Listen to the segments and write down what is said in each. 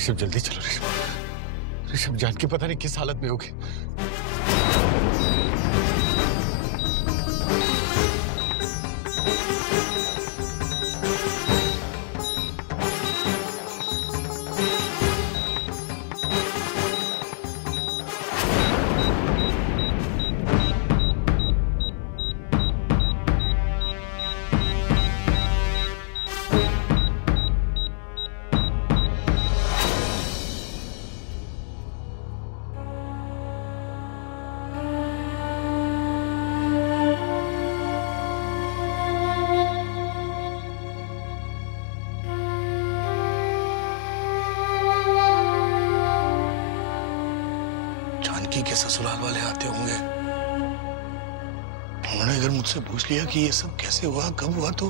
ऋषभ जल्दी चलो ऋषभ। ऋषभ जानकी पता नहीं किस हालत में होगी। जानकी के ससुराल वाले आते होंगे, उन्होंने अगर मुझसे पूछ लिया कि ये सब कैसे हुआ, कब हुआ, तो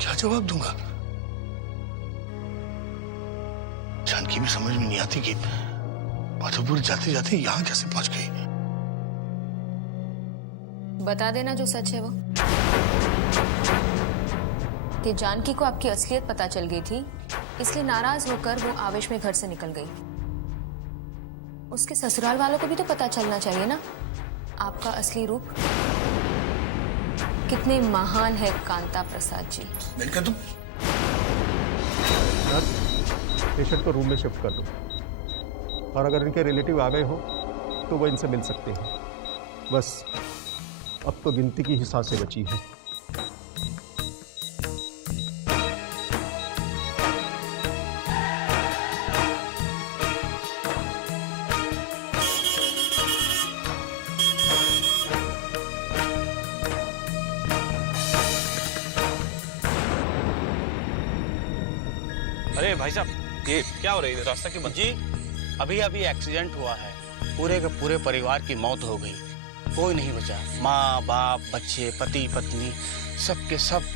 क्या जवाब दूंगा? जानकी भी समझ में नहीं आती कि माधोपुर जाते जाते यहां कैसे पहुंच गई। बता देना जो सच है वो, कि जानकी को आपकी असलियत पता चल गई थी, इसलिए नाराज होकर वो आवेश में घर से निकल गई। उसके ससुराल वालों को भी तो पता चलना चाहिए ना आपका असली रूप। कितने महान है कांता प्रसाद जी। मैंने तुम पेशेंट को रूम में शिफ्ट कर दो, और अगर इनके रिलेटिव आ गए हो तो वो इनसे मिल सकते हैं। बस अब तो गिनती की ही सांसें बची हैं। अरे भाई साहब, ये क्या हो रही है? रास्ता क्यों बंद? जी अभी अभी एक्सीडेंट हुआ है, पूरे के पूरे परिवार की मौत हो गई, कोई नहीं बचा। माँ बाप बच्चे पति पत्नी सब के सब।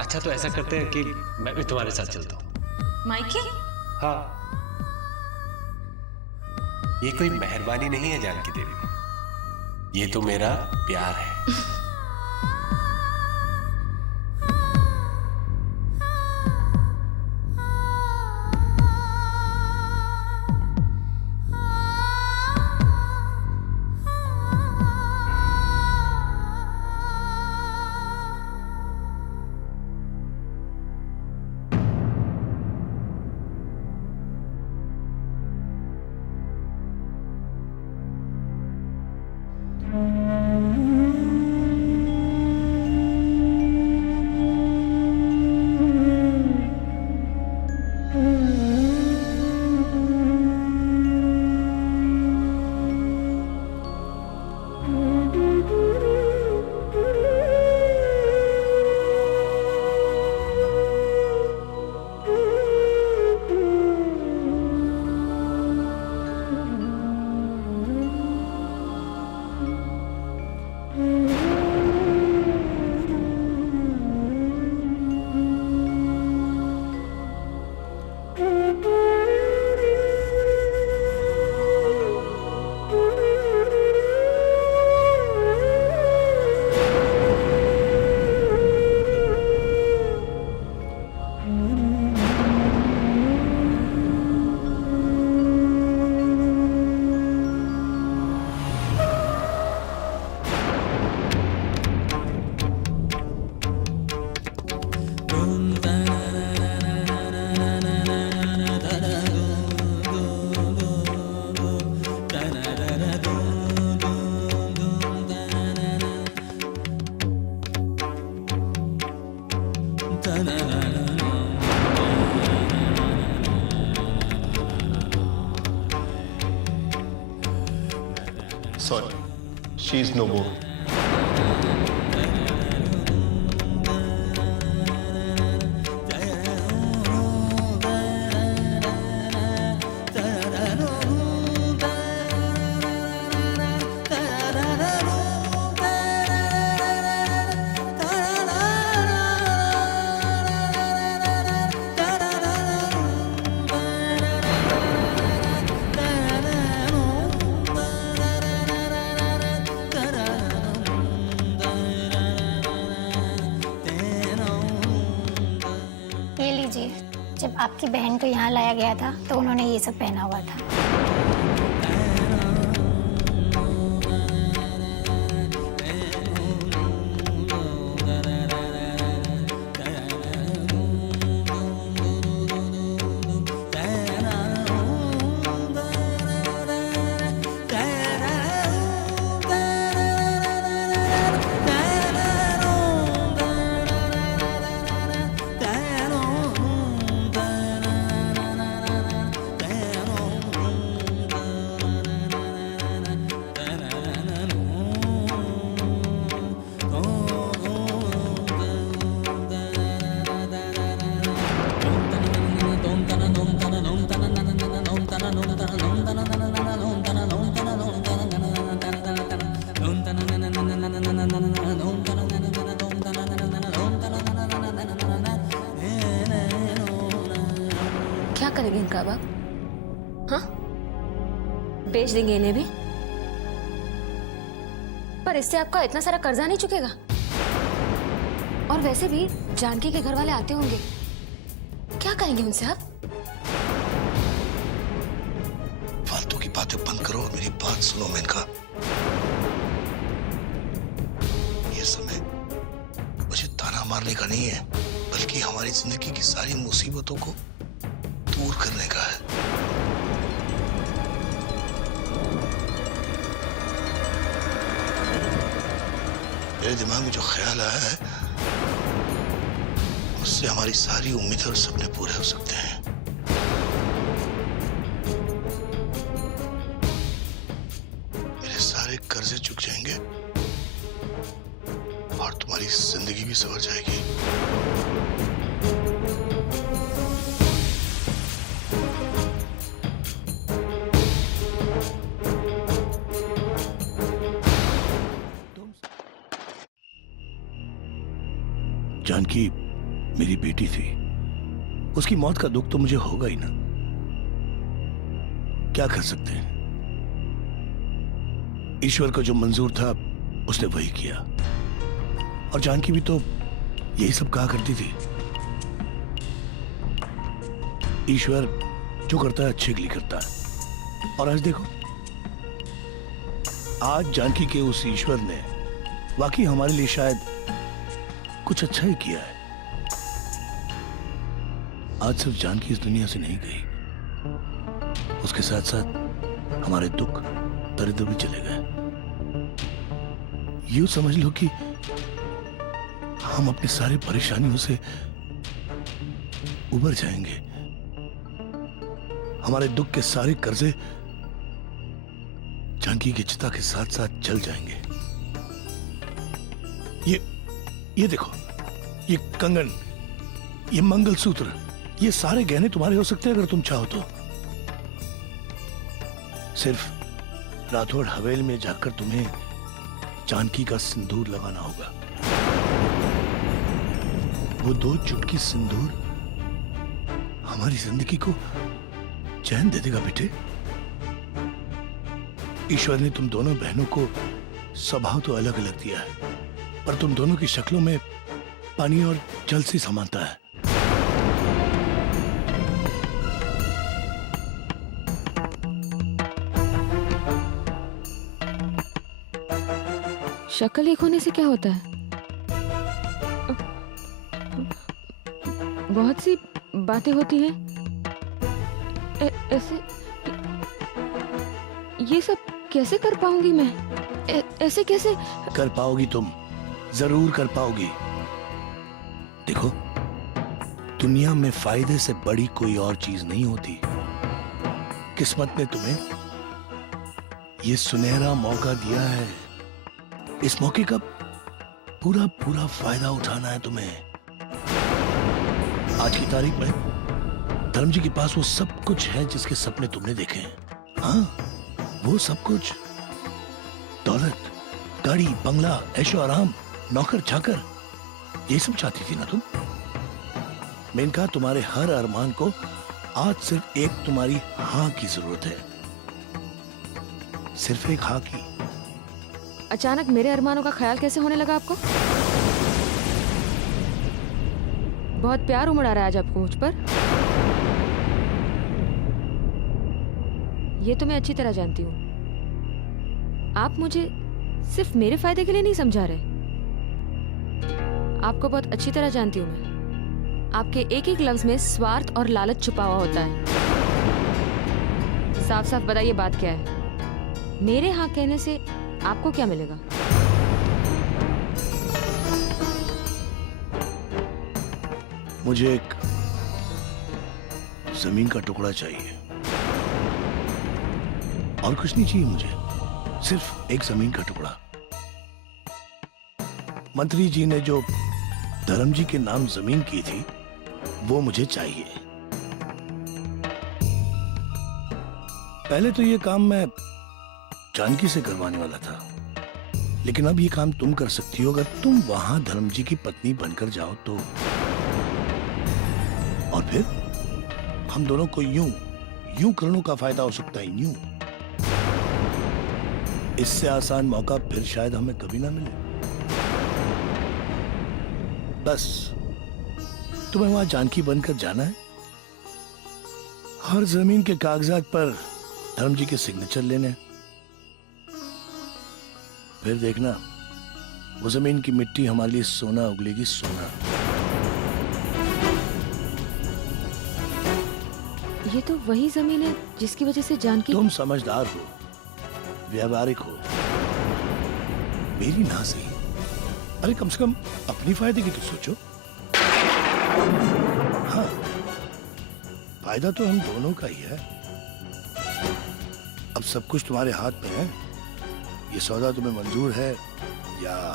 अच्छा तो ऐसा करते हैं कि मैं भी तुम्हारे साथ चलता हूँ। माइकी? हाँ, ये कोई मेहरबानी नहीं है जानकी देवी, ये तो मेरा प्यार है। Sorry, she is no more. ये लीजिए, जब आपकी बहन को यहाँ लाया गया था तो उन्होंने ये सब पहना हुआ था। क्या करेंगे इनका बाप? हाँ, बेच देंगे इन्हें भी। पर इससे आपका इतना सारा कर्जा नहीं चुकेगा। और वैसे भी जानकी के घर वाले आते होंगे, क्या करेंगे उनसे आप? फालतू की बातें बंद करो, मेरी बात सुनो मेनका। ये समय मुझे ताना मारने का नहीं है, बल्कि हमारी जिंदगी की सारी मुसीबतों को दूर करने का है। मेरे दिमाग में जो ख्याल आया है, उससे हमारी सारी उम्मीदें और सपने पूरे हो सकते हैं। मेरे सारे कर्जे चुक जाएंगे और तुम्हारी जिंदगी भी संवर जाएगी। जानकी मेरी बेटी थी, उसकी मौत का दुख तो मुझे होगा ही ना। क्या कर सकते हैं, ईश्वर को जो मंजूर था उसने वही किया। और जानकी भी तो यही सब कहा करती थी, ईश्वर जो करता है अच्छे के लिए करता है। और आज देखो, आज जानकी के उस ईश्वर ने वाकई हमारे लिए शायद कुछ अच्छा ही किया है। आज सिर्फ जानकी इस दुनिया से नहीं गई, उसके साथ साथ हमारे दुख दर्द भी चले गए। यूं समझ लो कि हम अपनी सारी परेशानियों से उबर जाएंगे। हमारे दुख के सारे कर्जे जानकी की चिता के साथ साथ चल जाएंगे। ये देखो, ये कंगन, ये मंगलसूत्र, ये सारे गहने तुम्हारे हो सकते हैं अगर तुम चाहो तो। सिर्फ राठौड़ हवेली में जाकर तुम्हें जानकी का सिंदूर लगाना होगा। वो 2 चुटकी सिंदूर हमारी जिंदगी को चैन दे देगा बेटे। ईश्वर ने तुम दोनों बहनों को स्वभाव तो अलग अलग दिया है, पर तुम दोनों की शक्लों में पानी और जल सी समानता है। शक्ल एक होने से क्या होता है? बहुत सी बातें होती हैं। ऐसे ये सब कैसे कर पाऊंगी मैं? ऐसे कैसे कर पाओगी तुम, जरूर कर पाओगी। देखो, दुनिया में फायदे से बड़ी कोई और चीज नहीं होती। किस्मत ने तुम्हें ये सुनहरा मौका दिया है। इस मौके का पूरा पूरा फायदा उठाना है तुम्हें। आज की तारीख में धर्म जी के पास वो सब कुछ है जिसके सपने तुमने देखे हैं। हाँ, वो सब कुछ, दौलत, गाड़ी, बंगला, ऐशो आराम, नौकर चाकर, ये सब चाहती थी ना तुम। मेनका तुम्हारे हर अरमान को आज सिर्फ एक तुम्हारी हाँ की जरूरत है। सिर्फ एक हाँ की। अचानक मेरे अरमानों का ख्याल कैसे होने लगा आपको? बहुत प्यार उमड़ आ रहा है आज आपको मुझ पर। ये तो मैं अच्छी तरह जानती हूँ। आप मुझे सिर्फ मेरे फायदे के लिए नहीं समझा रहे। आपको बहुत अच्छी तरह जानती हूँ मैं। आपके एक एक लफ्ज में स्वार्थ और लालच छुपा हुआ होता है। साफ साफ बताइए बात क्या है। मेरे हाँ कहने से आपको क्या मिलेगा? मुझे एक जमीन का टुकड़ा चाहिए और कुछ नहीं चाहिए मुझे, सिर्फ एक जमीन का टुकड़ा। मंत्री जी ने जो धर्म जी के नाम जमीन की थी वो मुझे चाहिए। पहले तो ये काम मैं जानकी से करवाने वाला था, लेकिन अब ये काम तुम कर सकती हो अगर तुम वहां धर्म जी की पत्नी बनकर जाओ तो। और फिर हम दोनों को यूं करोड़ों का फायदा हो सकता है। यूं इससे आसान मौका फिर शायद हमें कभी ना मिले। बस तुम्हें वहां जानकी बनकर जाना है, हर जमीन के कागजात पर धर्म जी के सिग्नेचर लेने हैं। फिर देखना वो जमीन की मिट्टी हमारे लिए सोना उगलेगी, सोना। ये तो वही जमीन है जिसकी वजह से जानकी। तुम समझदार हो, व्यावहारिक हो, मेरी ना सही। अरे कम से कम अपनी फायदे की तो सोचो। हाँ, फायदा तो हम दोनों का ही है। अब सब कुछ तुम्हारे हाथ में है। ये सौदा तुम्हें मंजूर है या?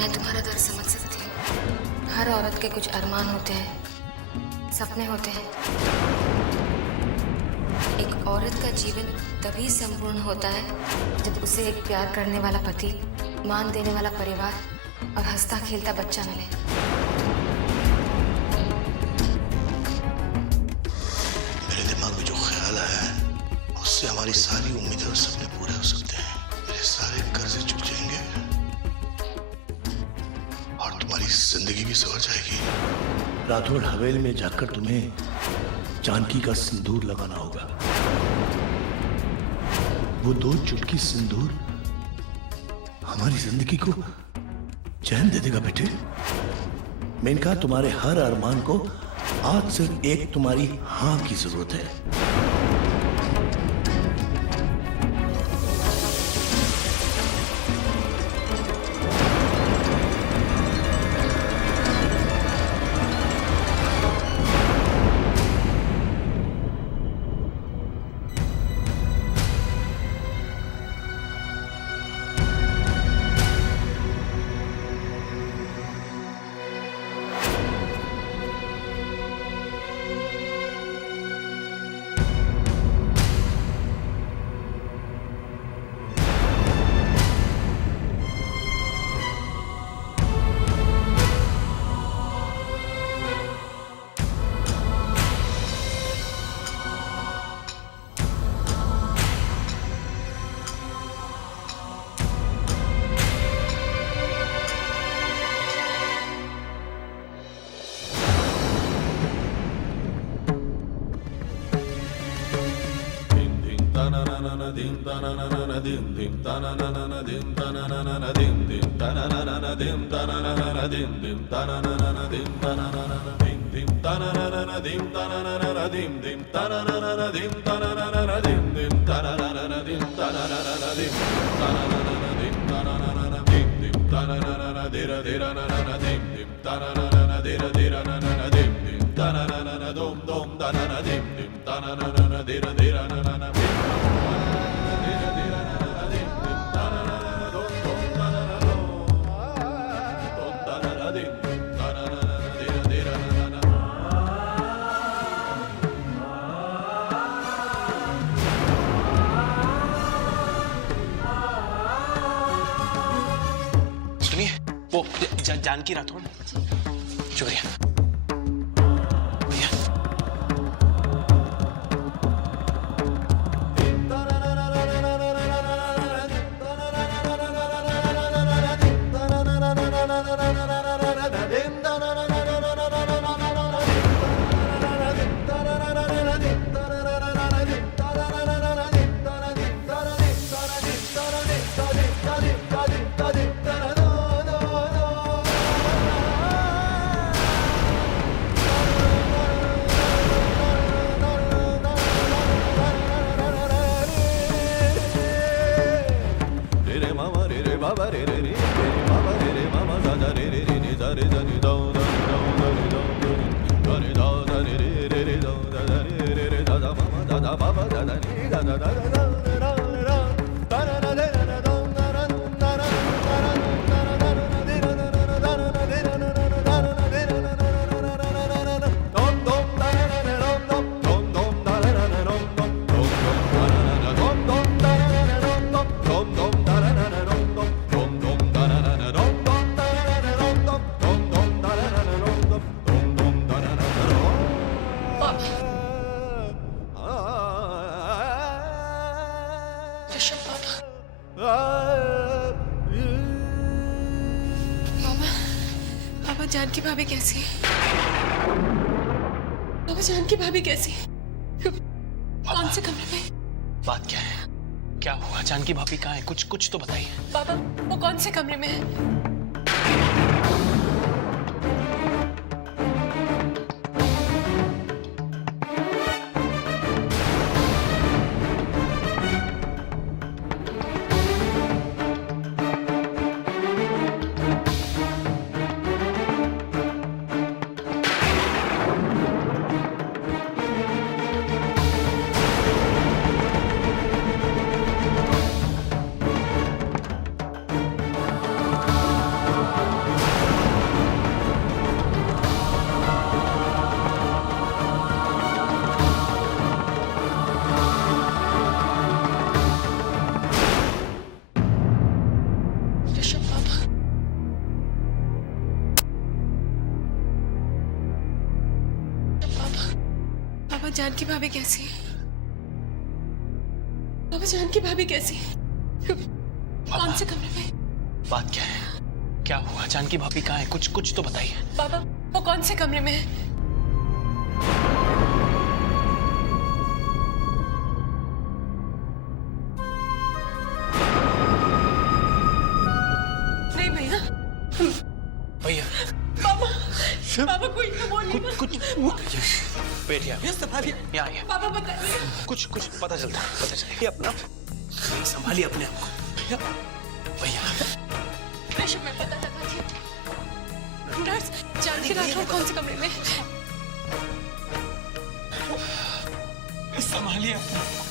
मैं तुम्हारा दर्द समझ सकती हूँ। हर औरत के कुछ अरमान होते हैं, सपने होते हैं। एक औरत का जीवन तभी संपूर्ण होता है जब उसे एक प्यार करने वाला पति, मान देने वाला परिवार और हंसता खेलता बच्चा मिले। मेरे दिमाग में जो ख्याल आया है उससे हमारी सारी उम्मीदें और सपने पूरे हो सकते हैं। मेरे सारे कर्जे चुक जाएंगे और तुम्हारी जिंदगी भी सवर जाएगी। राठौड़ हवेली में जाकर तुम्हें जानकी का सिंदूर लगाना होगा। वो 2 चुटकी सिंदूर हमारी जिंदगी को चैन दे देगा बेटे। मेनका तुम्हारे हर अरमान को आज सिर्फ एक तुम्हारी हाँ की जरूरत है। सुनिए, वो जानकी राठौड़। शुक्रिया भैया। पापा, जानकी भाभी कैसी है? पापा, जानकी भाभी कैसी है? कौन से कमरे में? बात क्या है? क्या हुआ? जानकी भाभी कहाँ है? कुछ तो बताइए। पापा, वो कौन से कमरे में है? पापा, जानकी भाभी कैसी है? पापा, जानकी भाभी कैसी है? कौन से कमरे में? बात क्या है? क्या हुआ? जानकी भाभी कहाँ है? कुछ तो बताइए। पापा, वो कौन से कमरे में है? नहीं भैया। भैया पापा, कोई तो बोलिए ना। कुछ बैठिए आप। यहाँ आइए। पापा, बताइए। कुछ पता चलेगा। अपना संभालिए अपने आप को। भैया ऋषभ, मैं पता लगा थी। नर्स, जानकी राठौड़ कौन से कमरे में है? संभालिए अपने।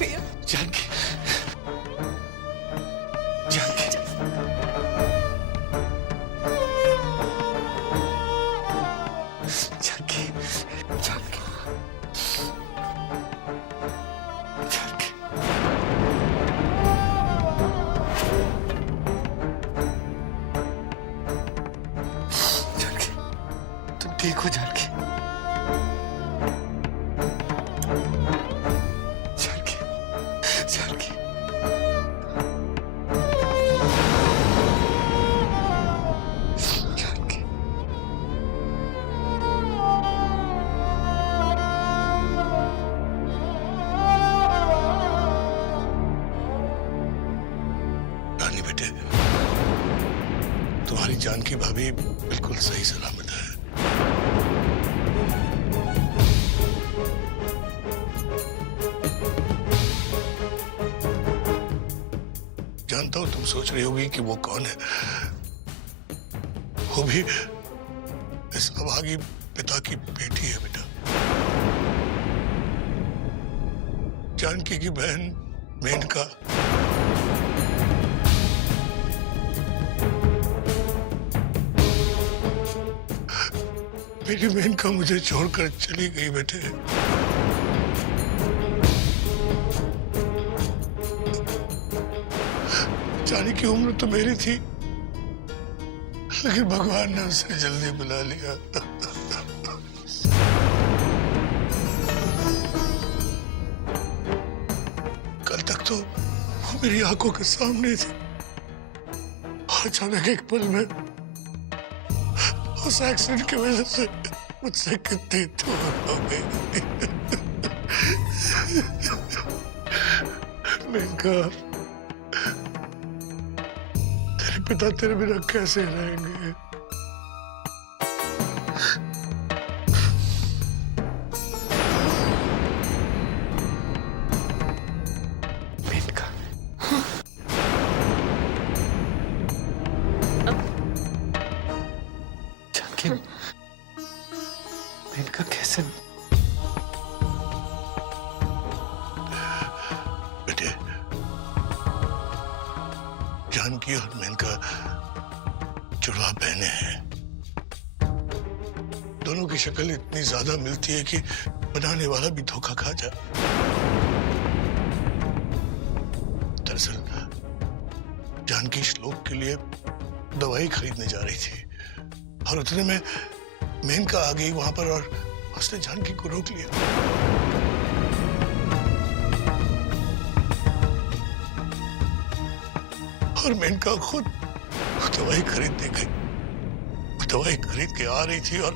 भैया। जानकी, जानकी, जानकी, जानकी, जानकी, जानकी, तुम ठीक हो जानकी? जानकी, जानकी, जानकी, रानी बेटे, तुम्हारी जानकी भाभी बिल्कुल सही सलामत है। जानता हूं तुम सोच रही होगी कि वो कौन है। वो भी इस अभागी पिता की बेटी है बेटा, जानकी की बहन मेनका। मेरी मेनका मुझे छोड़कर चली गई बेटे। जाने की उम्र तो मेरी थी, लेकिन भगवान ने उसे जल्दी बुला लिया। कल तक तो वो मेरी आंखों के सामने थी, अचानक एक पल में उस एक्सीडेंट की वजह से मुझसे कितनी दूर हो गई। मेनका, तेरे पिता तेरे बिना कैसे रहेंगे? मेनका, जानकी, मेनका कैसे? बेटे, जानकी और मेनका जुड़वा बहनें हैं। दोनों की शक्ल इतनी ज्यादा मिलती है कि बनाने वाला भी धोखा खा जाए। दरअसल जानकी श्लोक के लिए दवाई खरीदने जा रही थी और उतने में मेनका आ गई वहां पर और उसने जानकी को रोक लिया। और मेनका खुद दवाई खरीदने गई। वो दवाई खरीद के आ रही थी और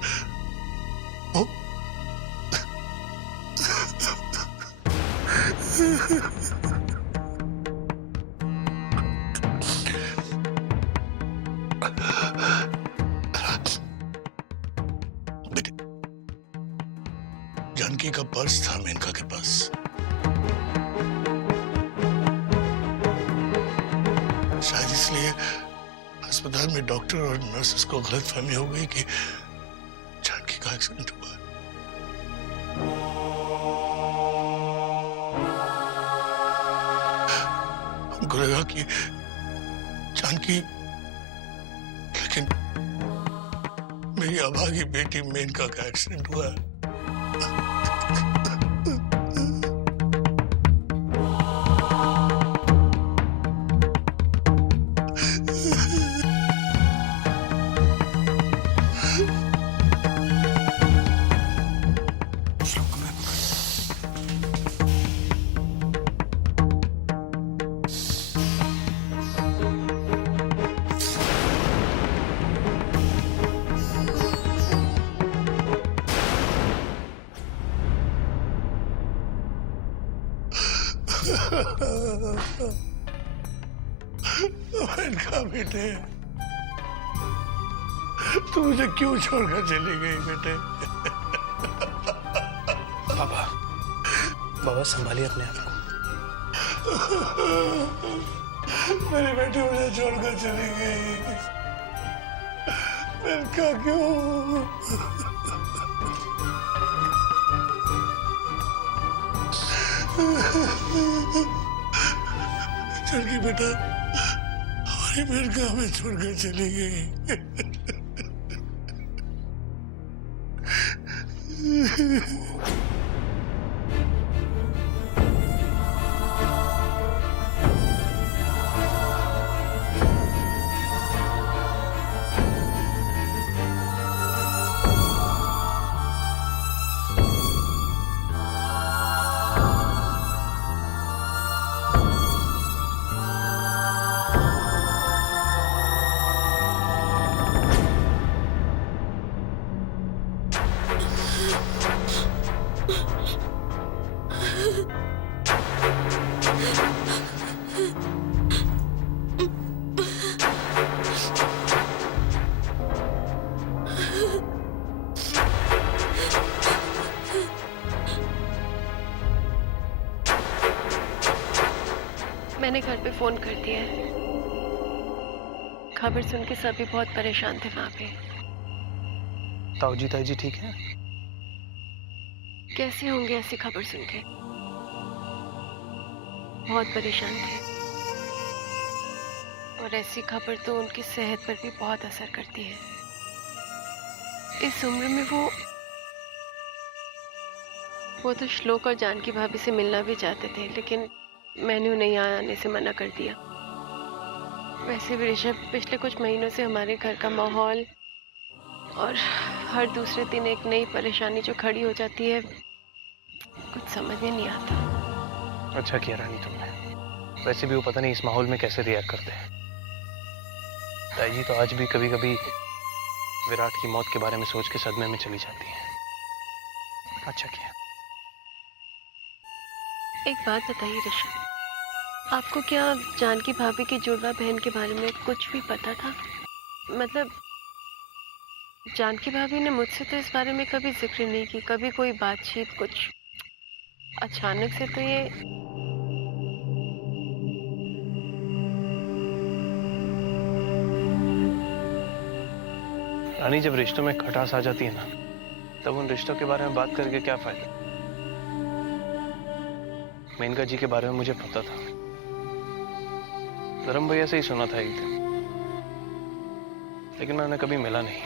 वो बेटे, जानकी का पर्स था मेनका के पास। शायद इसलिए अस्पताल में डॉक्टर और नर्सेस को गलतफहमी हो गई कि जानकी का एक्सीडेंट हुआ। उनको लगा कि जानकी, लेकिन मेरी अभागी बेटी मेनका का एक्सीडेंट हुआ है। मेनका बेटे, तू मुझे क्यों छोड़कर चली गई बेटे? बाबा संभालिए अपने आप को। मेरी बेटी मुझे छोड़कर चली गई। मेनका क्यों? जानकी बेटा, हमारी बहन का हमें छोड़कर चली गई। मैंने घर पे फोन कर दिया है। खबर सुन के सभी बहुत परेशान थे वहां पे। ताऊ जी ठीक है? कैसे होंगे ऐसी खबर सुन के? बहुत परेशान थे। और ऐसी खबर तो उनकी सेहत पर भी बहुत असर करती है। इस उम्र में वो तो श्लोक और जानकी भाभी से मिलना भी चाहते थे, लेकिन मैंने उन्हें यहाँ आने से मना कर दिया। वैसे भी ऋषभ, पिछले कुछ महीनों से हमारे घर का माहौल और हर दूसरे दिन एक नई परेशानी जो खड़ी हो जाती है, कुछ समझ में नहीं आता। अच्छा किया रानी तुमने। वैसे भी वो पता नहीं इस माहौल में कैसे रिएक्ट करते हैं। ताई जी तो आज भी कभी कभी विराट की मौत के बारे में सोच के सदमे में चली जाती है। अच्छा किया। एक बात बताइए ऋषभ, आपको क्या जानकी भाभी की जुड़वा बहन के बारे में कुछ भी पता था? मतलब जानकी भाभी ने मुझसे तो इस बारे में कभी जिक्र नहीं की, कभी कोई बातचीत, कुछ अचानक से तो ये। रानी, जब रिश्तों में खटास आ जाती है ना, तब उन रिश्तों के बारे में बात करके क्या फायदा। मेनका जी के बारे में मुझे पता था, धर्म भैया से ही सुना था एक दिन, लेकिन मैंने कभी मिला नहीं।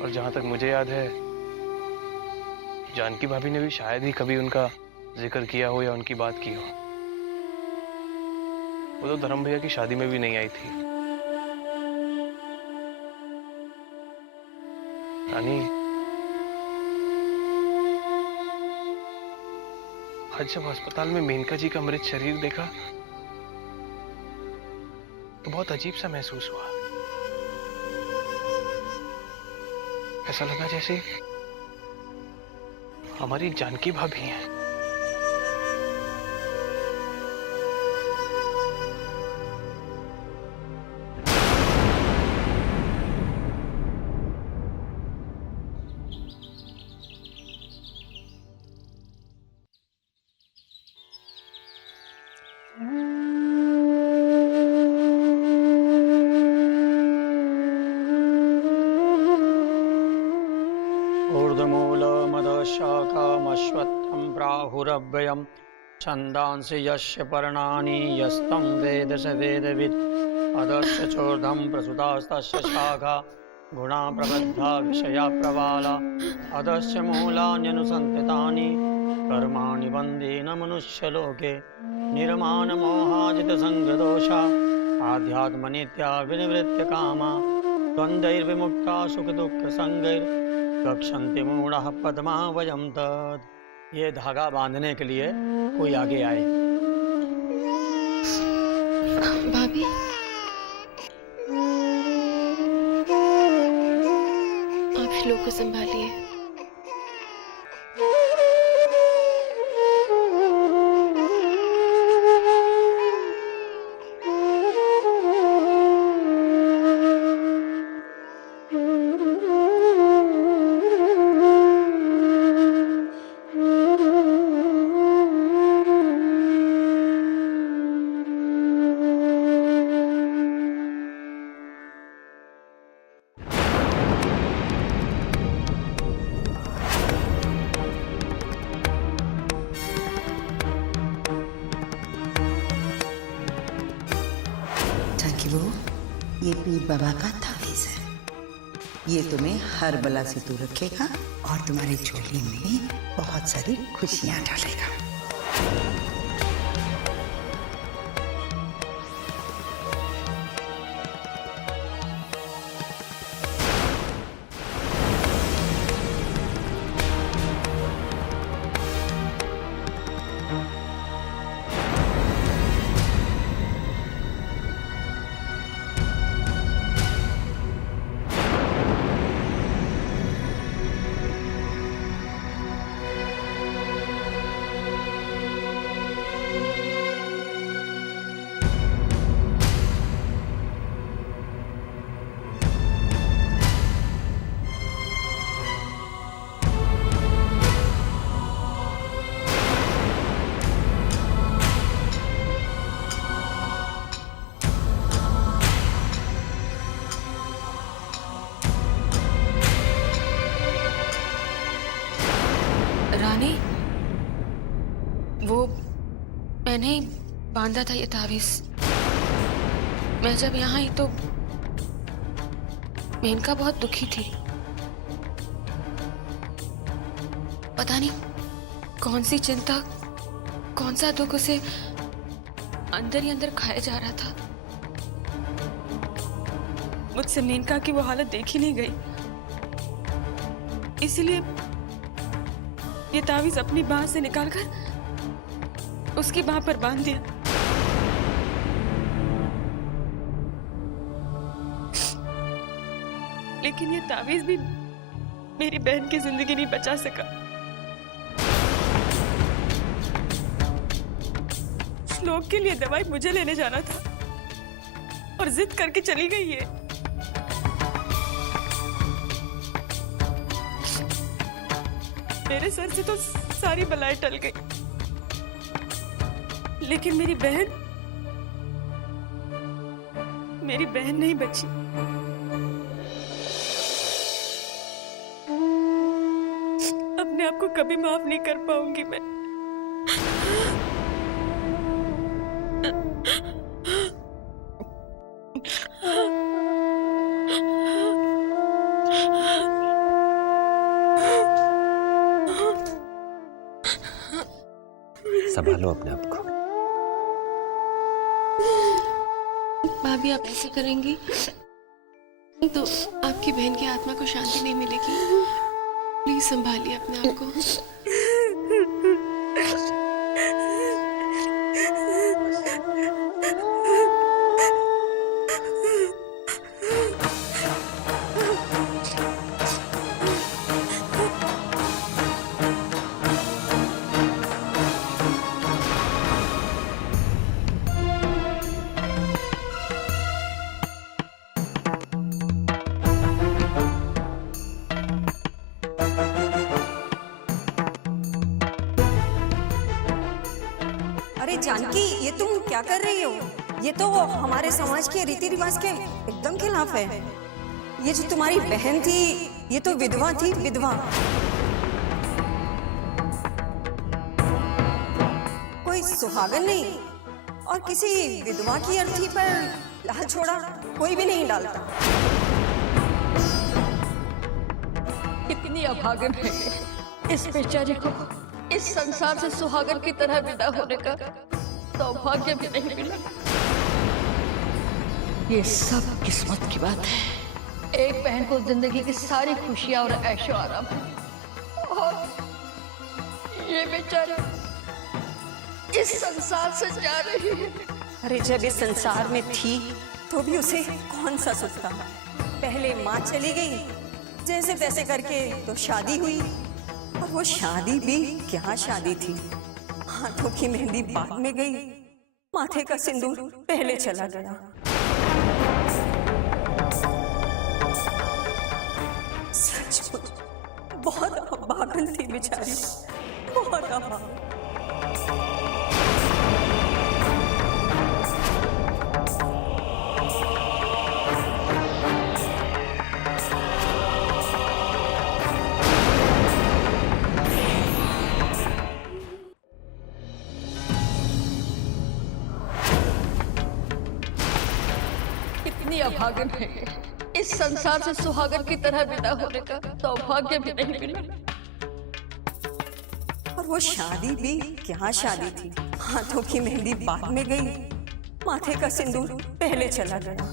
और जहां तक मुझे याद है, जानकी भाभी ने भी शायद ही कभी उनका जिक्र किया हो या उनकी बात की हो। वो तो धर्म भैया की शादी में भी नहीं आई थी। रानी, आज जब अस्पताल में मेनका जी का मृत शरीर देखा तो बहुत अजीब सा महसूस हुआ। ऐसा लगा जैसे हमारी जानकी भाभी हैं। ऊर्ध्वमूलमदशाखामश्वत्थं प्राहुरव्ययं छन्दांसि यस्य पर्णानि यस्तं वेद स वेदवित् अदस्य चोर्धं प्रसुतास्तस्य शाखा गुणा प्रबद्धा विषया प्रवाला अदस्य मूलान्यनुसन्तितानि कर्माणि बन्धेन मनुष्यलोके निर्माणमोहाजितसङ्गदोषा आध्यात्मनित्या विनिवृत्य कामा द्वन्द्वैर्विमुक्ता सुखदुःखसङ्गैर्गच्छन्ति मूढः पद्मावयं तत्। ये धागा बांधने के लिए कोई आगे आए। भाभी, आप श्लोक को संभालिए। पीर बाबा का तावीज है। ये तुम्हें हर बला से दूर रखेगा और तुम्हारी झोली में बहुत सारी खुशियां डालेगा। रानी, वो मैंने ही बांधा था ये तावीज। मैं जब यहाँ आई तो मेनका बहुत दुखी थी। पता नहीं कौन सी चिंता, कौन सा दुख उसे अंदर ही अंदर खाया जा रहा था। मुझसे मेनका की वो हालत देखी नहीं गई, इसीलिए ये तावीज अपनी बाह से निकालकर उसकी बाह पर बांध दिया। लेकिन ये तावीज भी मेरी बहन की जिंदगी नहीं बचा सका। श्लोक के लिए दवाई मुझे लेने जाना था और जिद करके चली गई है। मेरे सर से तो सारी बलाएं टल गई, लेकिन मेरी बहन नहीं बची। अपने आप को कभी माफ नहीं कर पाऊंगी मैं। संभालो अपने आप को। भाभी, आप ऐसे करेंगी तो आपकी बहन की आत्मा को शांति नहीं मिलेगी। प्लीज संभालिए अपने आप को। अरे जानकी, ये तुम क्या कर रही हो? ये तो हमारे समाज के रीति रिवाज के एकदम खिलाफ है। ये जो तुम्हारी बहन थी, ये तो विधवा थी, विधवा। कोई सुहागन नहीं और किसी विधवा की अर्थी पर लाल छोड़ा कोई भी नहीं डालता। कितनी अभागन है इस बेचारी को इस संसार से सुहागन की तरह विदा होने का सौभाग्य भी नहीं मिला। ये सब किस्मत की बात है। एक बहन को जिंदगी की सारी खुशियां और ऐशो आराम है और ये बेचारी इस संसार से जा रही है। अरे जब इस संसार में थी तो भी उसे कौन सा सुख था। पहले माँ चली गई, जैसे तैसे करके तो शादी हुई, और वो शादी भी क्या शादी थी। हाथों की मेहंदी बाद में गई, माथे का सिंदूर पहले चला गया। सच बहुत अभागन थी बेचारी, बहुत अभागन। कितनी अभागन है। इस संसार से सुहागन की तरह विदा होने का सौभाग्य भी नहीं मिला। और वो शादी भी क्या शादी थी, हाथों की मेहंदी बाद में गई, माथे का सिंदूर पहले चला गया।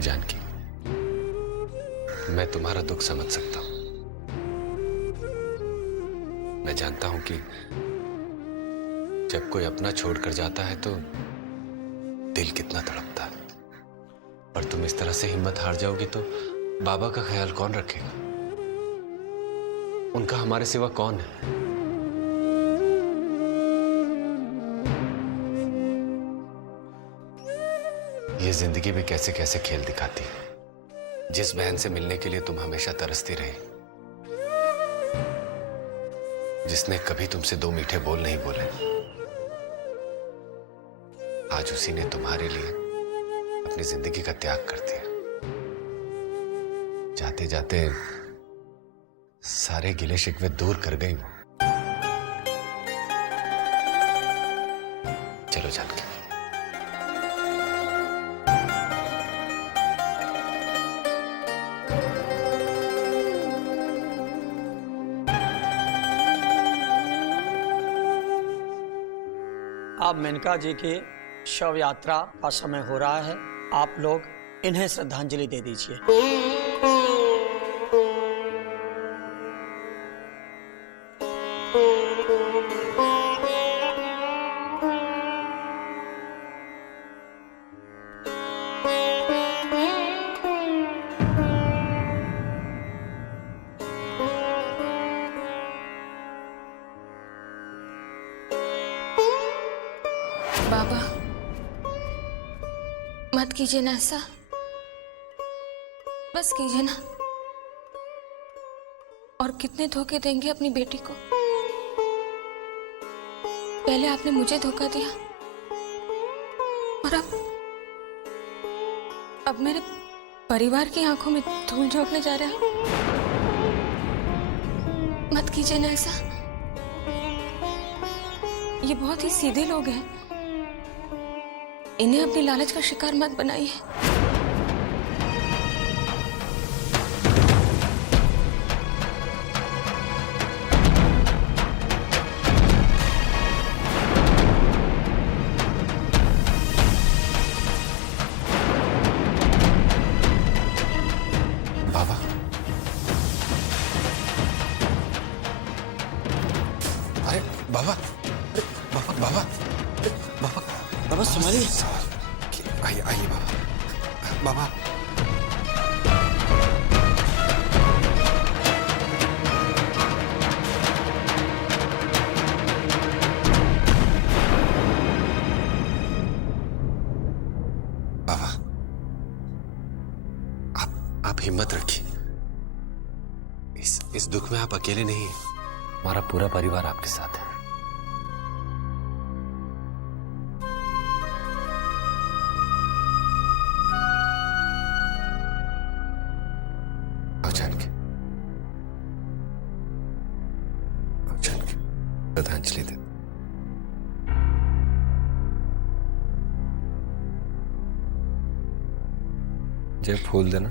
जानकी, मैं तुम्हारा दुख समझ सकता हूं। मैं जानता हूं कि जब कोई अपना छोड़कर जाता है तो दिल कितना तड़पता है। और तुम इस तरह से हिम्मत हार जाओगी तो बाबा का ख्याल कौन रखेगा? उनका हमारे सिवा कौन है? ये जिंदगी भी कैसे कैसे खेल दिखाती है। जिस बहन से मिलने के लिए तुम हमेशा तरसती रही, जिसने कभी तुमसे दो मीठे बोल नहीं बोले, आज उसी ने तुम्हारे लिए अपनी जिंदगी का त्याग कर दिया। जाते जाते सारे गिले शिकवे दूर कर गई वो। चलो जानकी। अब मेनका जी की शव यात्रा का समय हो रहा है। आप लोग इन्हें श्रद्धांजलि दे दीजिए। बाबा, मत कीजिए ना ऐसा, बस कीजिए ना। और कितने धोखे देंगे अपनी बेटी को? पहले आपने मुझे धोखा दिया और अब मेरे परिवार की आंखों में धूल झोंकने जा रहे हैं। मत कीजिए ना ऐसा। ये बहुत ही सीधे लोग हैं, इन्हें अपनी लालच का शिकार मत बनाइए। बाबा, अरे बाबा, बाबा, बाबा, बाबा, बाबा संभालिए। आइए आइए बाबा, बाबा। बाबा, आप हिम्मत रखिए। इस दुख में आप अकेले नहीं हैं। हमारा पूरा परिवार आपके साथ है। श्रद्धांजलि दे। जय फूल देना।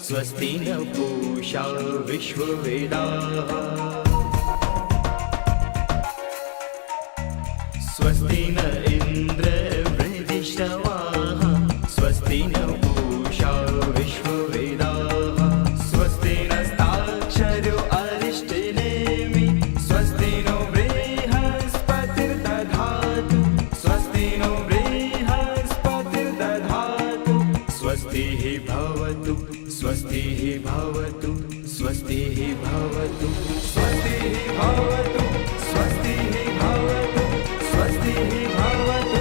स्वस्ति न पूषा विश्ववेदाः स्वस्ति न इन्द्र वृदिष्टवाः स्वस्ति न पूषा विश्ववेदाः स्वस्ति नस्ताक्षरो अरिष्टनेमि स्वस्ति नो बृहस्पतिर्दधातु स्वस्ति नो बृहस्पतिर्दधातु स्वस्तिः भवतु स्वस्तिः भवतु स्वस्तिः भवतु स्वस्तिः भवतु स्वस्तिः भवतु स्वस्तिः भवतु।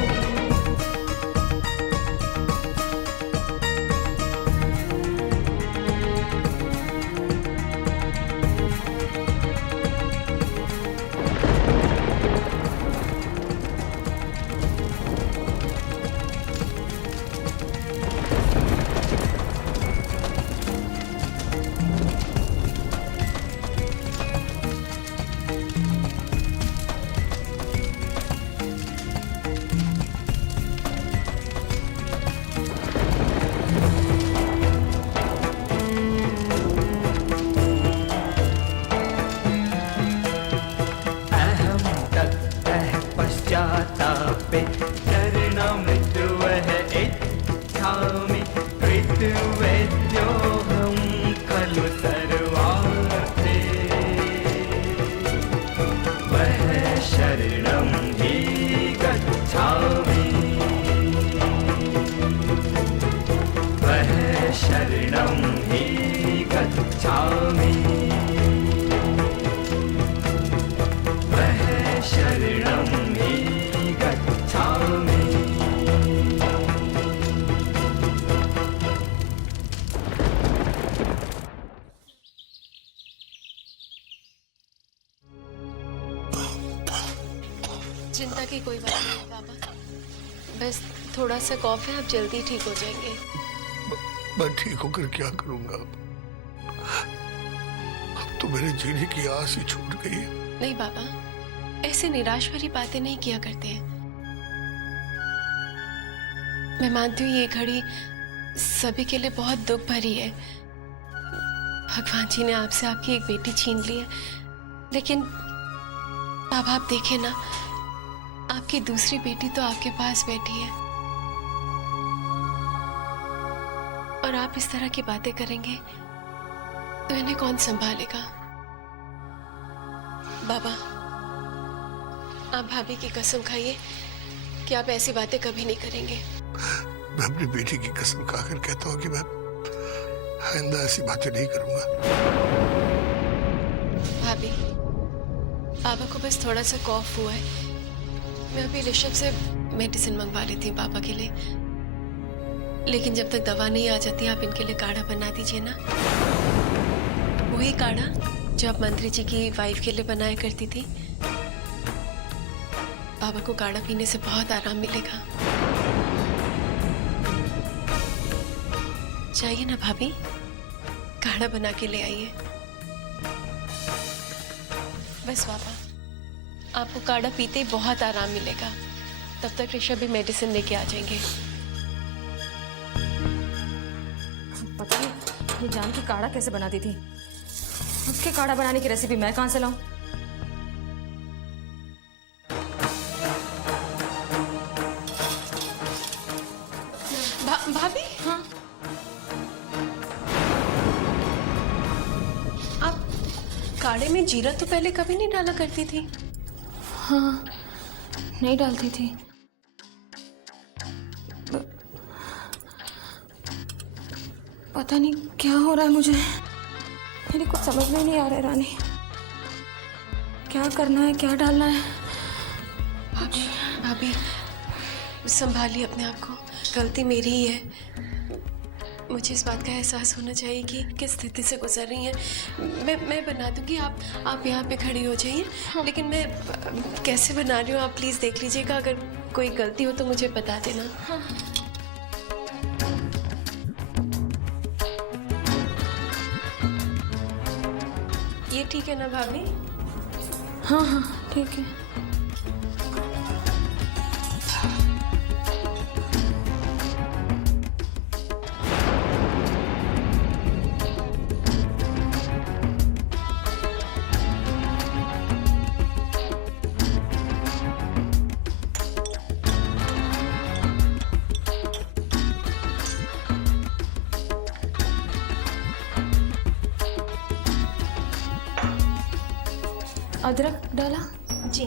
पश्चात्तापे चरणमृत्युवः इच्छामि मृत्युवेद्योऽहं खलु सर्वार्थे वः शरणं हि गच्छामि वः शरणं हि गच्छामि वः शरणं हि गच्छामि। चिंता की कोई बात नहीं बाबा, बस थोड़ा सा कॉफ है, आप जल्दी ठीक हो जाएंगे। मैं ठीक होकर क्या करूंगा? अब तो मेरे जीने की आस ही छूट गई है। नहीं बाबा, ऐसे निराश भरी बातें नहीं किया करते हैं। मैं मानती हूँ ये घड़ी सभी के लिए बहुत दुख भरी है। भगवान जी ने आपसे आपकी एक बेटी छीन ली है, लेकिन बाबा आप देखें ना, आपकी दूसरी बेटी तो आपके पास बैठी है और आप इस तरह की बातें करेंगे तो इन्हें कौन संभालेगा? बाबा, आप भाभी की कसम खाइए कि आप ऐसी बातें कभी नहीं करेंगे। मैं अपनी बेटी की कसम खाकर कहता हूँ कि मैं आइंदा ऐसी बातें नहीं करूंगा। भाभी, पापा को बस थोड़ा सा कॉफ हुआ है। मैं अभी ऋषभ से मेडिसिन मंगवा लेती हूँ पापा के लिए, लेकिन जब तक दवा नहीं आ जाती आप इनके लिए काढ़ा बना दीजिए ना। वही काढ़ा जो आप मंत्री जी की वाइफ के लिए बनाया करती थी। पापा को काढ़ा पीने से बहुत आराम मिलेगा। चाहिए ना भाभी, काढ़ा बना के ले आइए। बस पापा, आपको काढ़ा पीते ही बहुत आराम मिलेगा। तब तक ऋषभ भी मेडिसिन लेके आ जाएंगे। पता नहीं ये जान की काढ़ा कैसे बनाती थी। उसके काढ़ा बनाने की रेसिपी मैं कहां से लाऊं? भाभी, हाँ, आप काढ़े में जीरा तो पहले कभी नहीं डाला करती थी। हाँ, नहीं डालती थी। पता नहीं क्या हो रहा है मुझे। मेरी कुछ समझ में नहीं आ रहा है रानी। क्या करना है, क्या डालना है? भाभी, भाभी संभालिए अपने आप को। गलती मेरी ही है। मुझे इस बात का एहसास होना चाहिए कि किस स्थिति से गुजर रही हैं। मैं बना दूंगी, आप यहाँ पे खड़ी हो जाइए। हाँ। लेकिन मैं कैसे बना रही हूँ आप प्लीज़ देख लीजिएगा। अगर कोई गलती हो तो मुझे बता देना। हाँ। ये ठीक है ना भाभी? हाँ हाँ ठीक है। अदरक डाला? जी।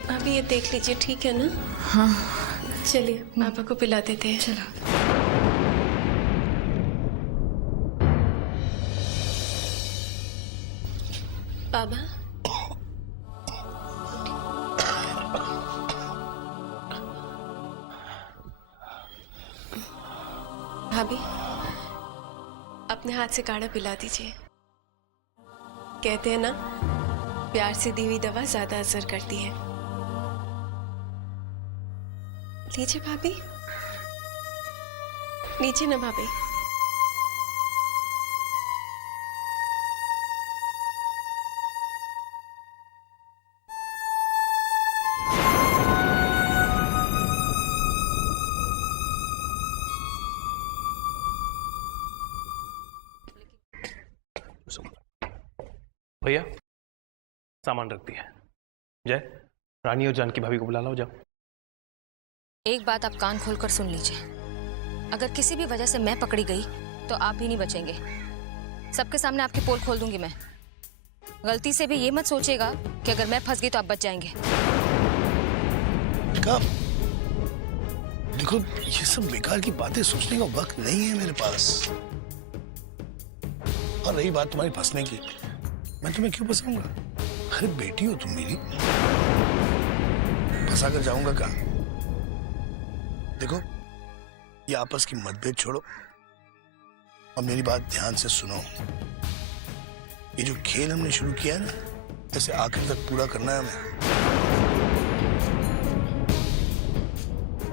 भाभी ये देख लीजिए, ठीक है ना? हाँ। चलिए पापा को पिला देते हैं। चलो। बाबा, भाभी अपने हाथ से काढ़ा पिला दीजिए। कहते हैं ना, प्यार से दी हुई दवा ज्यादा असर करती है। लीजिए भाभी, लीजिए ना भाभी। भैया सामान रख दिया। जय, रानी और जानकी भाभी को बुला लाओ, जाओ। एक बात आप कान खोलकर सुन लीजिए, अगर किसी भी वजह से मैं पकड़ी गई तो आप भी नहीं बचेंगे। सबके सामने आपकी पोल खोल दूंगी मैं। गलती से भी ये मत सोचिएगा कि अगर मैं फंस गई तो आप बच जाएंगे। देखो, ये सब बेकार की बातें सोचने का वक्त नहीं है मेरे पास। और रही बात तुम्हारी फंसने की, मैं तुम्हें क्यों फंसाऊंगा? अरे बेटी हो तुम मेरी, फंसा कर जाऊंगा कहाँ? देखो, ये आपस की मतभेद छोड़ो और मेरी बात ध्यान से सुनो। ये जो खेल हमने शुरू किया है ना, इसे आखिर तक पूरा करना है हमें।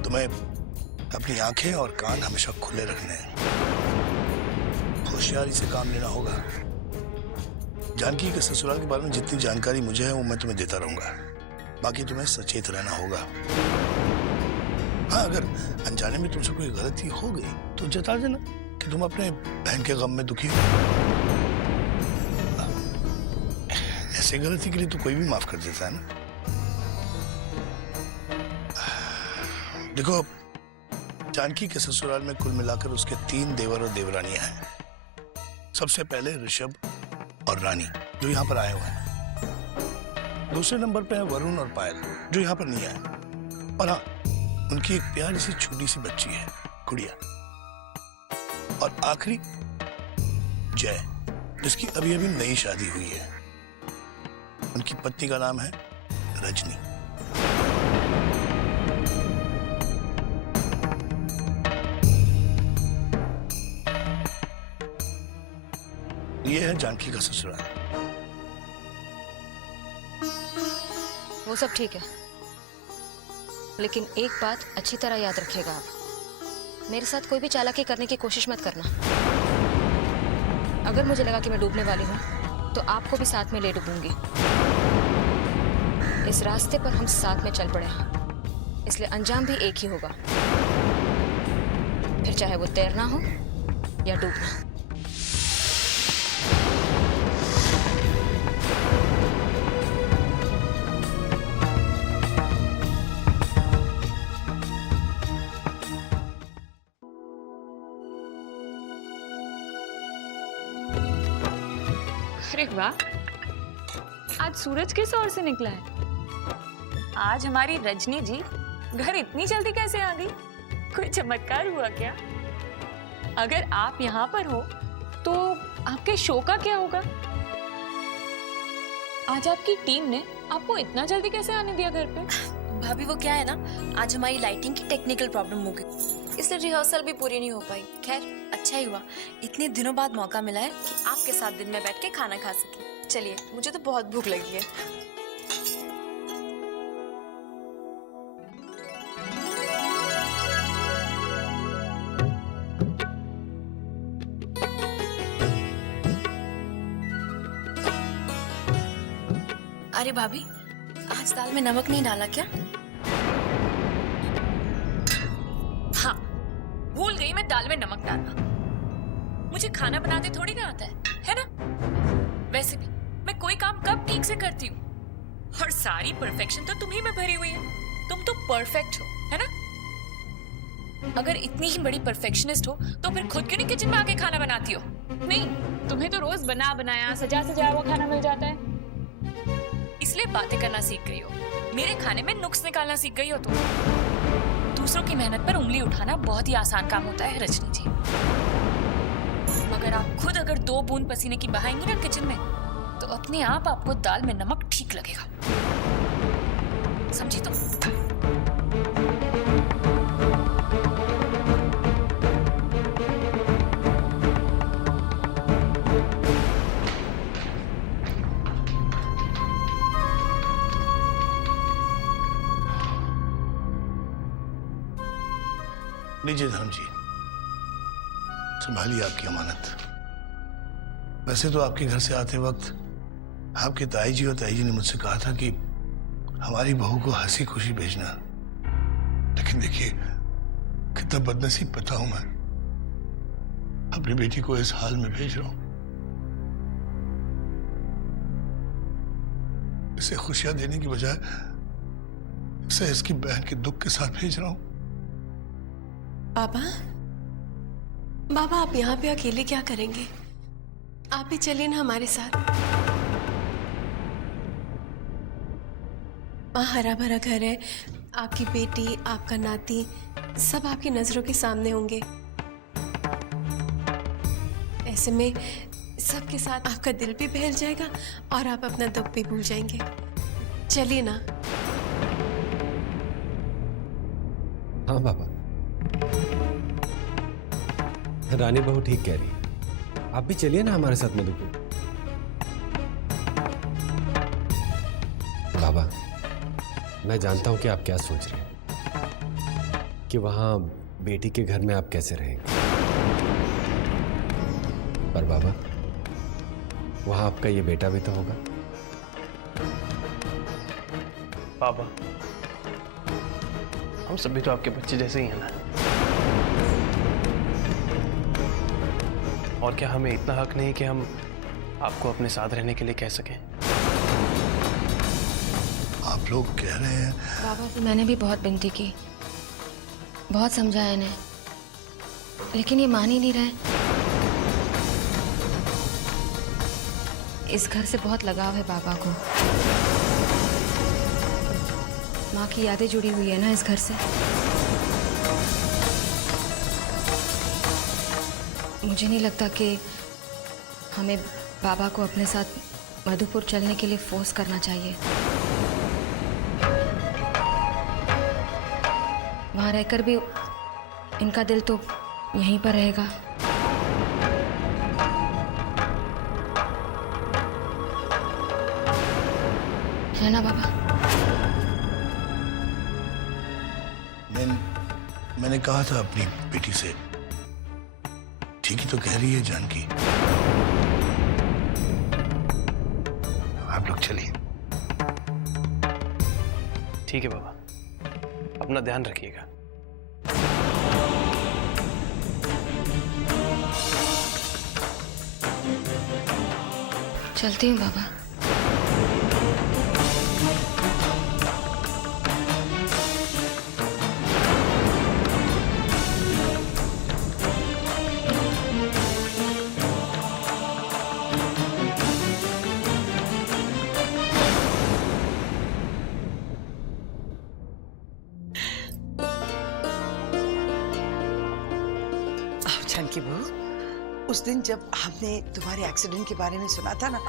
तुम्हें अपनी आंखें और कान हमेशा खुले रखने हैं। होशियारी से काम लेना होगा। जानकी के ससुराल के बारे में जितनी जानकारी मुझे है वो मैं तुम्हें देता रहूंगा। बाकी तुम्हें सचेत रहना होगा। हाँ, अगर अनजाने में तुमसे कोई गलती हो गई तो जता देना कि तुम अपने बहन के गम में दुखी हो। ऐसे गलती के लिए तो कोई भी माफ कर देता है ना। देखो, जानकी के ससुराल में कुल मिलाकर उसके 3 देवर और देवरानियां हैं। सबसे पहले ऋषभ और रानी, जो यहाँ पर आए हुए हैं। दूसरे नंबर पे है वरुण और पायल, जो यहाँ पर नहीं आए। और हाँ, उनकी एक प्यारी सी छोटी सी बच्ची है, गुड़िया। और आखिरी जय, जिसकी अभी अभी नई शादी हुई है। उनकी पत्नी का नाम है रजनी। ये है जानकी का ससुराल। वो सब ठीक है, लेकिन एक बात अच्छी तरह याद रखिएगा आप, मेरे साथ कोई भी चालाकी करने की कोशिश मत करना। अगर मुझे लगा कि मैं डूबने वाली हूँ तो आपको भी साथ में ले डूबूंगी। इस रास्ते पर हम साथ में चल पड़े हैं, इसलिए अंजाम भी एक ही होगा, फिर चाहे वो तैरना हो या डूबना। अरे वाह, आज सूरज किस ओर से निकला है? आज हमारी रजनी जी घर इतनी जल्दी कैसे आ गई? कोई चमत्कार हुआ क्या? अगर आप यहाँ पर हो तो आपके शो का क्या होगा? आज आपकी टीम ने आपको इतना जल्दी कैसे आने दिया घर पे? भाभी वो क्या है ना, आज हमारी लाइटिंग की टेक्निकल प्रॉब्लम हो गई, इसलिए रिहर्सल भी पूरी नहीं हो पाई। खैर अच्छा ही हुआ, इतने दिनों बाद मौका मिला है कि आपके साथ दिन में बैठ के खाना खा सके। चलिए, मुझे तो बहुत भूख लगी है। अरे भाभी, आज दाल में नमक नहीं डाला क्या? हाँ, भूल गई मैं दाल में नमक डालना। मुझे खाना बनाते थोड़ी ना आता है ना? वैसे भी मैं कोई काम कब ठीक से करती हूँ? और सारी परफेक्शन तो तुम्ही में भरी हुई है। तुम तो परफेक्ट हो, है ना? अगर इतनी ही बड़ी परफेक्शनिस्ट हो तो फिर खुद क्यों नहीं किचन में आके खाना बनाती हो? नहीं, तुम्हें तो रोज बना बनाया सजा सजाया हुआ खाना मिल जाता है, इसलिए बातें करना सीख गई हो। मेरे खाने में नुक्स निकालना सीख गई हो तुम। दूसरों की मेहनत पर उंगली उठाना बहुत ही आसान काम होता है रजनी जी, मगर आप खुद अगर 2 बूंद पसीने की बहाएंगी ना किचन में, तो अपने आप आपको दाल में नमक ठीक लगेगा। समझी तुम? लीजिए धर्म जी, संभालिए आपकी अमानत। वैसे तो आपके घर से आते वक्त आपके ताई जी और ताई जी ने मुझसे कहा था कि हमारी बहू को हंसी खुशी भेजना, लेकिन देखिए कितना बदनसीब पता हूं मैं, अपनी बेटी को इस हाल में भेज रहा हूं। इसे खुशियां देने की बजाय इसे इसकी बहन के दुख के साथ भेज रहा हूं। बाबा, बाबा आप यहाँ पे अकेले क्या करेंगे? आप भी चलिए ना हमारे साथ। वहाँ हरा भरा घर है, आपकी बेटी, आपका नाती, सब आपकी नजरों के सामने होंगे। ऐसे में सबके साथ आपका दिल भी बहल जाएगा और आप अपना दुख भी भूल जाएंगे। चलिए ना। हाँ बाबा, रानी बहू ठीक कह रही है, आप भी चलिए ना हमारे साथ मधुपुर। बाबा, मैं जानता हूं कि आप क्या सोच रहे हैं कि वहां बेटी के घर में आप कैसे रहेंगे, पर बाबा वहां आपका ये बेटा भी तो होगा। बाबा, हम सभी तो आपके बच्चे जैसे ही हैं ना, और क्या हमें इतना हक नहीं कि हम आपको अपने साथ रहने के लिए कह सकें? आप लोग कह रहे हैं। बाबा से मैंने भी बहुत विनती की, बहुत समझाया इन्हें, लेकिन ये मान ही नहीं रहे। इस घर से बहुत लगाव है बाबा को, माँ की यादें जुड़ी हुई है ना इस घर से। मुझे नहीं लगता कि हमें बाबा को अपने साथ मधुपुर चलने के लिए फोर्स करना चाहिए। वहां रहकर भी इनका दिल तो यहीं पर रहेगा। है ना बाबा? मैंने कहा था अपनी बेटी से, ठीक ही तो कह रही है जानकी। आप लोग चलिए। ठीक है बाबा, अपना ध्यान रखिएगा। चलती हूँ बाबा। जानकी बहू, उस दिन जब हमने तुम्हारे एक्सीडेंट के बारे में सुना था ना,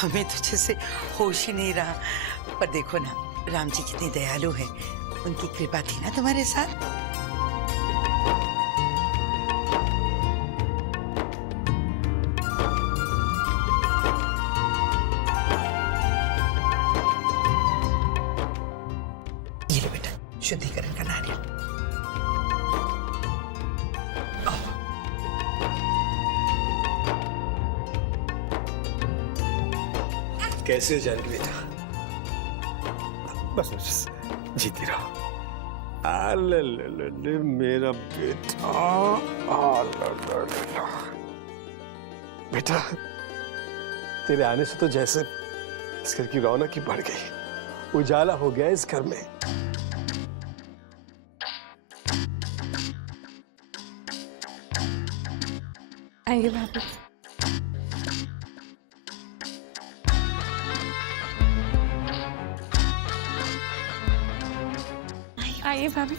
हमें तो जैसे होश ही नहीं रहा। पर देखो ना, राम जी कितनी दयालु है, उनकी कृपा थी ना तुम्हारे साथ। ये लो बेटा, शुद्धिकरण का नारियल। कैसे हो जानकी बेटा? बस बस जीती रहो। मेरा बेटा, बेटा तेरे आने से तो जैसे इस घर की रौनक ही बढ़ गई, उजाला हो गया इस घर में। आइए भाभी। आइए भाभी।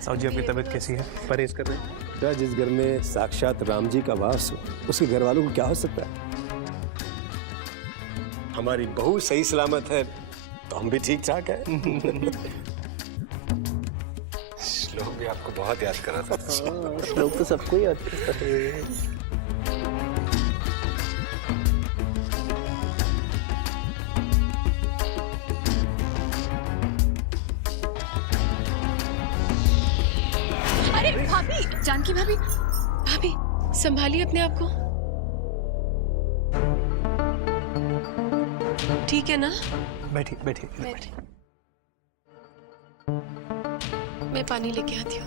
साहू जी, आपकी तबीयत कैसी है? परहेज कर रहे हैं? बेटा, जिस घर में साक्षात राम जी का वास हो, उसके घर वालों को क्या हो सकता है? हमारी बहू सही सलामत है तो हम भी ठीक ठाक है। श्लोक भी आपको बहुत याद कर रहा था। श्लोक तो सबको याद करता है। अरे भाभी, जानकी भाभी, भाभी संभालिए अपने आप को। ठीक है ना? बैठिए बैठिए बैठिए। मैं पानी लेके आती हूँ।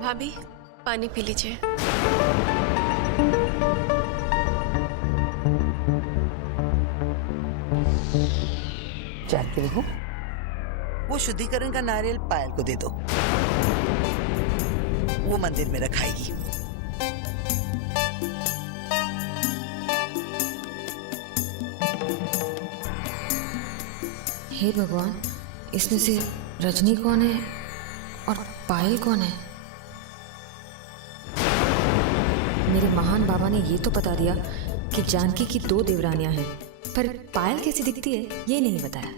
भाभी, पानी पी लीजिए। जानती हो, वो शुद्धिकरण का नारियल पायल को दे दो, वो मंदिर में रखाएगी। हे भगवान, इसमें से रजनी कौन है और पायल कौन है? मेरे महान बाबा ने ये तो बता दिया कि जानकी की 2 देवरानियां हैं, पर पायल कैसी दिखती है ये नहीं बताया।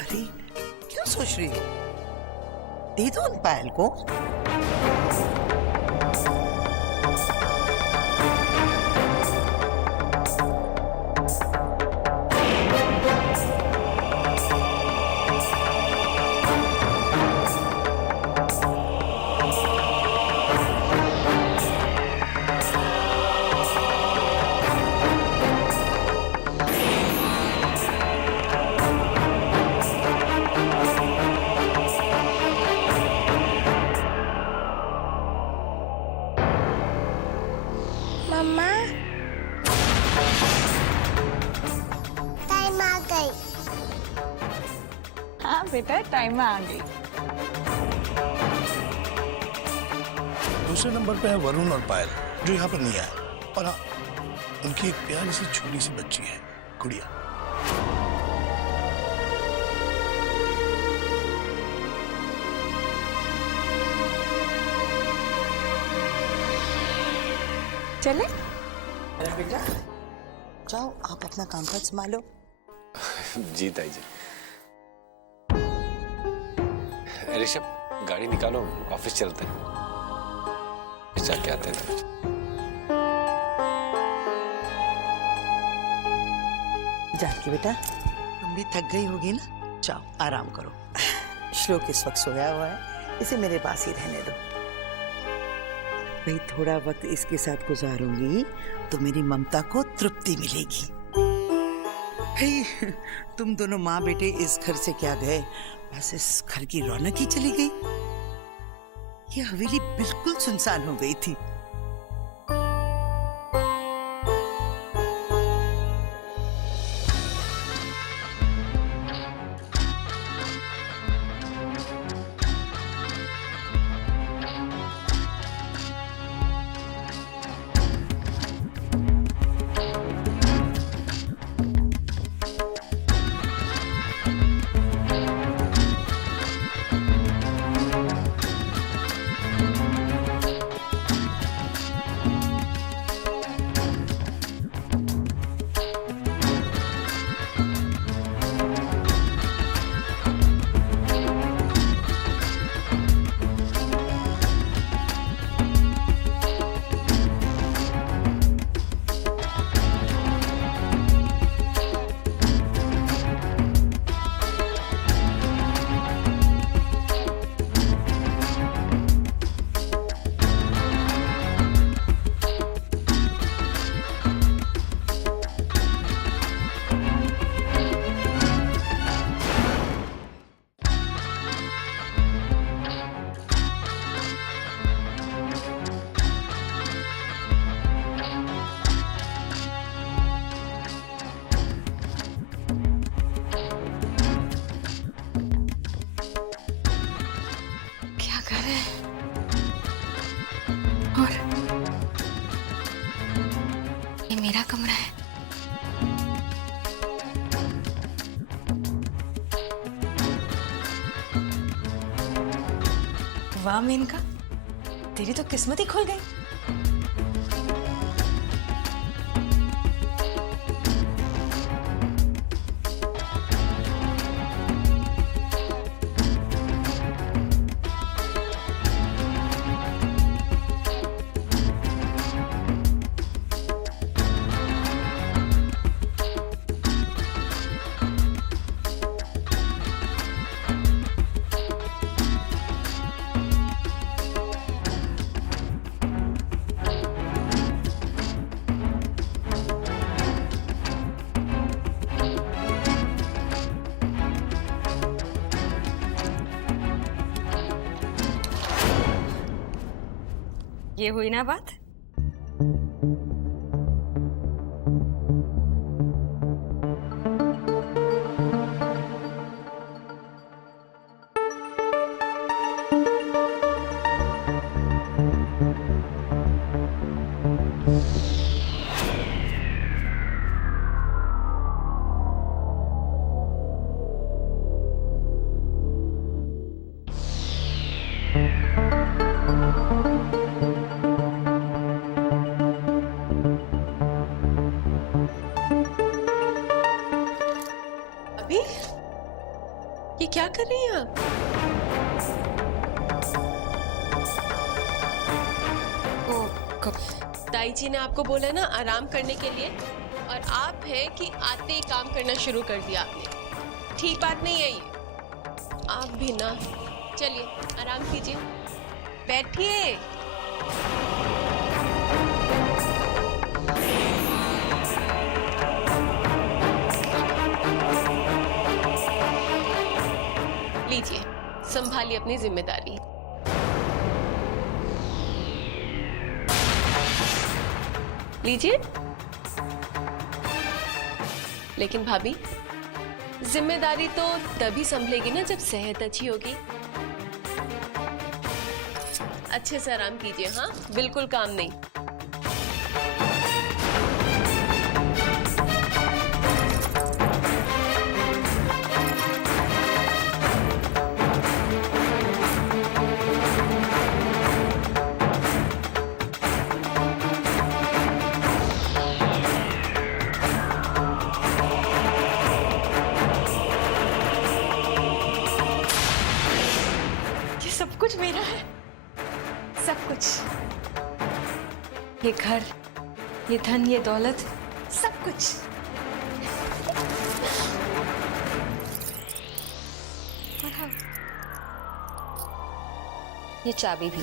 अरे क्यों सोच रही हो? दे दो उन पायल को। मम्मा, टाइम आ गई। हाँ बेटा, टाइम आ गई। दूसरे नंबर पे है वरुण और पायल, जो यहाँ पर नहीं आए। और हाँ, उनकी एक प्यारी सी छोटी सी बच्ची है, गुड़िया। चले? अरे बेटा, जाओ आप अपना कामकाज संभालो। जी ताई जी। ऋषभ, गाड़ी निकालो, ऑफिस चलते हैं। जाके आते हैं। जानकी बेटा, तुम भी थक गई होगी ना, जाओ आराम करो। श्लोक इस वक्त सोया हुआ है, इसे मेरे पास ही रहने दो। भाई थोड़ा वक्त इसके साथ गुजारूंगी तो मेरी ममता को तृप्ति मिलेगी। भाई तुम दोनों माँ बेटे इस घर से क्या गए, बस इस घर की रौनक ही चली गई। ये हवेली बिल्कुल सुनसान हो गई थी। मेरा कमरा है। वाह मेनका, तेरी तो किस्मत ही खुल गई। ये हुई ना बात। अभी ये क्या कर रही हैं आप? ताई जी ने आपको बोला ना आराम करने के लिए, और आप है कि आते ही काम करना शुरू कर दिया आपने। ठीक बात नहीं है ये। आप भी ना, चलिए आराम कीजिए, बैठिए। लीजिए, संभालिए अपनी जिम्मेदारी। लीजिए। लेकिन भाभी, जिम्मेदारी तो तभी संभलेगी ना जब सेहत अच्छी होगी। अच्छे से आराम कीजिए, हाँ, बिल्कुल काम नहीं। ये सब कुछ मेरा है, सब कुछ। ये घर, ये धन, ये दौलत, सब कुछ। ये चाबी भी,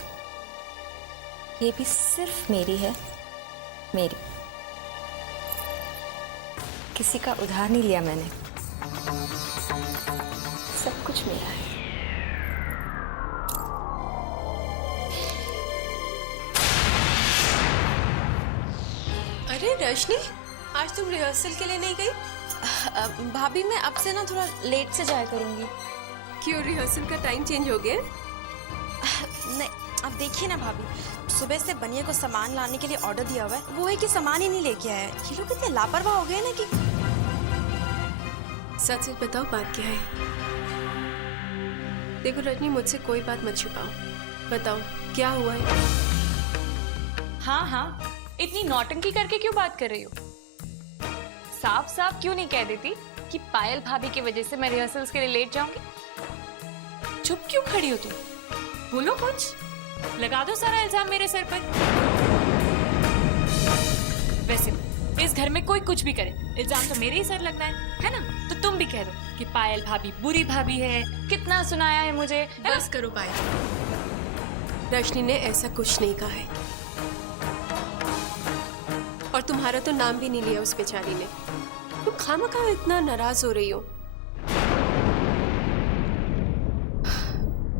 ये भी सिर्फ मेरी है, मेरी। किसी का उधार नहीं लिया मैंने, सब कुछ मेरा है। अरे रजनी, आज तुम रिहर्सल के लिए नहीं गई? भाभी मैं अब से ना थोड़ा लेट से जाया करूंगी। क्यों, रिहर्सल का टाइम चेंज हो गया? नहीं, अब देखिए ना भाभी, सुबह से बनिया को सामान लाने के लिए ऑर्डर दिया हुआ है, वो है कि सामान ही नहीं लेके आया है। ये लोग इतने लापरवाह हो गए ना कि। सच सच बताओ, बात क्या है? देखो रजनी, मुझसे कोई बात मत छुपाओ, बताओ क्या हुआ है? हाँ हाँ, इतनी नौटंकी करके क्यों बात कर रही हो? साफ साफ क्यों नहीं कह देती कि पायल भाभी की वजह से मैं रिहर्सल्स के लिए लेट जाऊंगी? चुप क्यों खड़ी हो तुम? बोलो कुछ, लगा दो सारा इल्जाम मेरे सर पर। वैसे इस घर में कोई कुछ भी करे, इल्जाम तो मेरे ही सर लगना है ना? तो तुम भी कह दो कि पायल भाभी बुरी भाभी है, कितना सुनाया है मुझे। बस करो पायल, रजनी ने ऐसा कुछ नहीं कहा है, और तुम्हारा तो नाम भी नहीं लिया उस बेचारी ने। तुम खामखा इतना नाराज हो रही हो।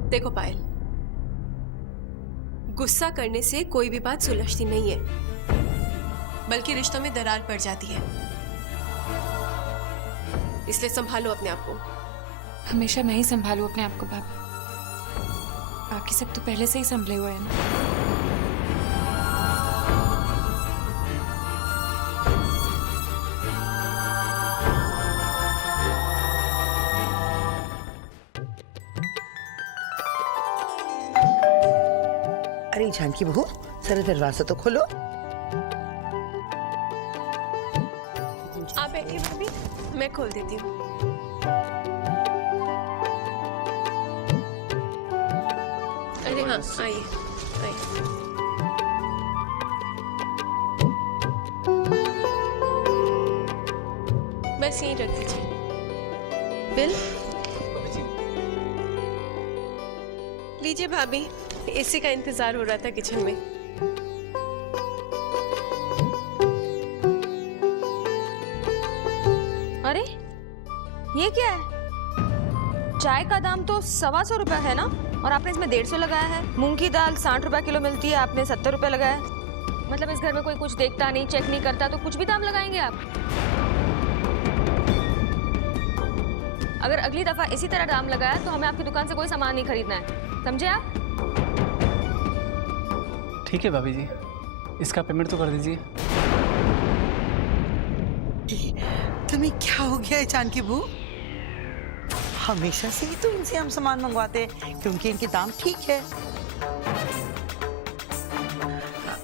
देखो पायल, गुस्सा करने से कोई भी बात सुलझती नहीं है, बल्कि रिश्तों में दरार पड़ जाती है। इसलिए संभालो अपने आप को। हमेशा मैं ही संभालू अपने आप को भाभी, बाकी सब तो पहले से ही संभले हुए हैं ना। अरे जानकी बहू, जरा दरवाजा तो खोलो। आप बैठिए भाभी, मैं खोल देती हूँ। अरे हाँ, आइए आइए। बस यहीं रख दीजिए। बिल लीजिए भाभी, इसी का इंतजार हो रहा था किचन में। अरे ये क्या है? चाय का दाम तो 125 रुपया है ना, और आपने इसमें 150 लगाया है। मूंग की दाल 60 रुपया किलो मिलती है, आपने 70 रुपया लगाया। मतलब इस घर में कोई कुछ देखता नहीं, चेक नहीं करता, तो कुछ भी दाम लगाएंगे आप? अगर अगली दफा इसी तरह दाम लगाया तो हमें आपकी दुकान से कोई सामान नहीं खरीदना है, समझे आप? ठीक है भाभी जी, इसका पेमेंट तो कर दीजिए। तुम्हें क्या हो गया है जानकी बहू? हमेशा से ही तो इनसे हम सामान मंगवाते हैं क्योंकि इनके दाम ठीक है।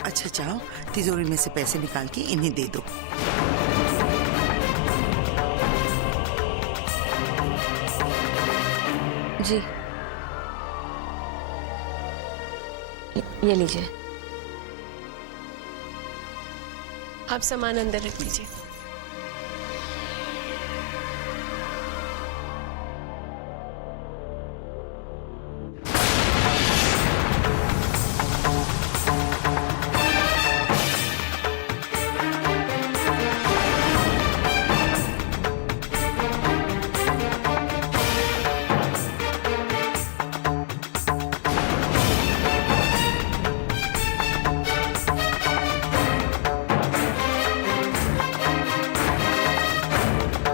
अच्छा जाओ, तिजोरी में से पैसे निकाल के इन्हें दे दो। जी ये लीजिए। आप सामान अंदर रख दीजिए।